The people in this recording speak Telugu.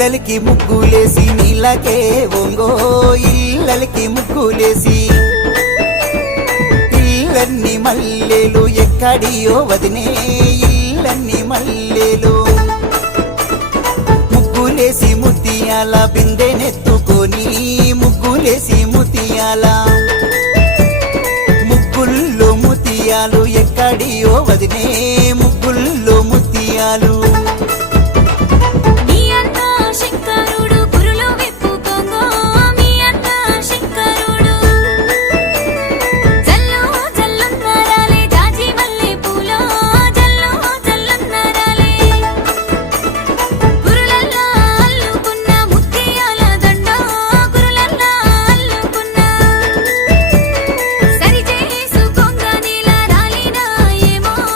ఇల్లలకి ముగ్గులేసి నీళ్ళకే ఒంగో ఇల్లలకి ముగ్గులేసి. ఇల్లన్ని మల్లెలు ఎక్కడియో వదినే ఇల్లన్ని మల్లెలు. ముగ్గులేసి ముత్యాల బిందెనెత్తుకొని ముగ్గులేసి ముత్యాల. ముగ్గుల్లో ముత్యాలు ఎక్కడియో వదినే ముగ్గుల్లో ముత్యాలు.